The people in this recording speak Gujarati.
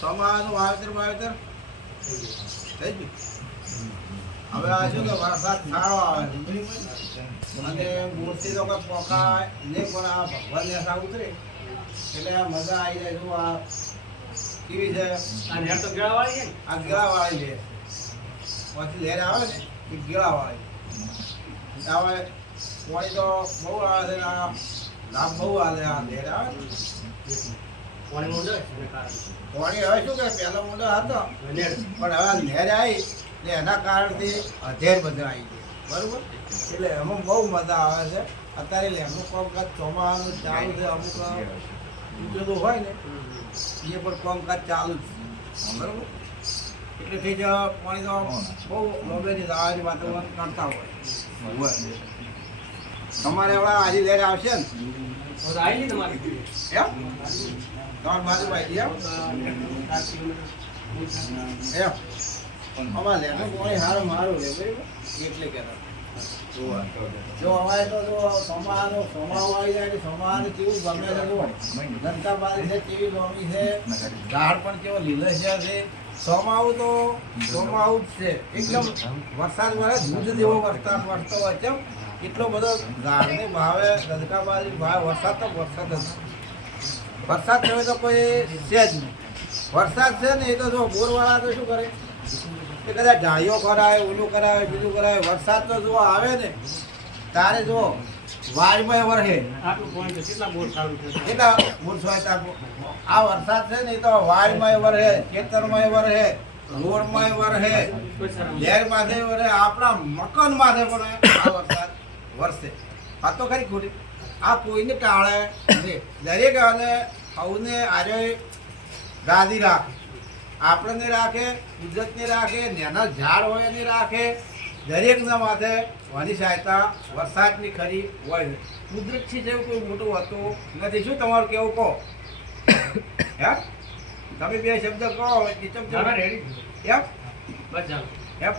ચોમાસાનું વાવેતર થઈ ગયું. હવે આ શું કે વરસાદ સારો આવે અને મૂર્તિ તો કોઈ પોકાય નહીં, પણ આ ભગવાનની આશા ઉતરે એટલે મજા આવી જાય. શું આ કેવી છે? તો ગેળાવાળી છે ને? આ ગેળાવાળી છે. પછી લહેર આવે ને એ ગેળાવાળી આવે. પાણી તો બહુ આવે છે, લાભ બહુ આવે. આ લહેર આવે ને પાણી ઊંડો છે એને કારણે. પાણી હવે શું કે પહેલો મુંડો હતો, પણ હવે લહેર આવી એટલે એના કારણથી અધેર બધા આવી ગયા. બરોબર? એટલે એમાં બહુ મજા આવે છે. અત્યારે લહેરનું કામકાજ ચોમાસાનું ચાલુ છે. અમુક ઉદ્યોગો હોય ને એ પણ કામકાજ ચાલુ જ છે. બરોબર? એટલેથી જ પાણી તો બહુ લોબેની દાવાની વાતાવરણ કરતા હોય. તમારે હવે આજે લહેર આવશે ને? તો આવી ને તમારી એમ તમારી બાજુમાં આવી એમ અમારે લેનું પાણી સારું મારું છે. બરાબર? એટલે કહેતા જો અમારે તો જો સોમાનું આવી જાય કે સોમાનું કેવું ગમે છે. જો જનતા બારી છે કેવી ગમી છે, ઝાડ પણ કેવો લીલેશર છે. સોમાવું તો સોમાવું જ છે. એકદમ વરસાદ વરે દૂધ જેવો વરસાદ વરસતો હોય છે. એટલો બધો ઝાડને ભાવે રજકા બારી ભાવે. વરસાદ તો વરસાદ જ વરસાદ થયો તો કોઈ છે જ નહીં. વરસાદ છે ને એ તો જો બોરવાળા તો શું કરે એ કદાચ ઢાળીઓ કરાવે, ઓલું કરાવે, બીજું કરાવે. વરસાદ તો જો આવે ને તારે જો વાડમાં વરસે આટલું પાણી તો કેટલા બોર ચાલુ છે. કેટલા બોરસો આ વરસાદ છે ને એ તો વાડમાં વરસે, ખેતરમાં વરસે, રોડમાં વરસે, લહેર માથે વરસે, આપણા મકાન માથે પણ આ વરસાદ વરસે. આ તો ખરી ખોટી. આ કોઈને ટાળે નહીં. દરેક અને સૌને આજે ગાદી રાખે, આપણને રાખે, કુદરતને રાખે, નાના ઝાડ હોય એને રાખે. દરેકના માથે વાની સહાયતા વરસાદની ખરી હોય છે. કુદરતથી જેવું કોઈ મોટું હોતું નથી. શું તમારું કેવું કહો? હે તમે બે શબ્દ કહો. રેડી એમ બસ ચાલો. એમ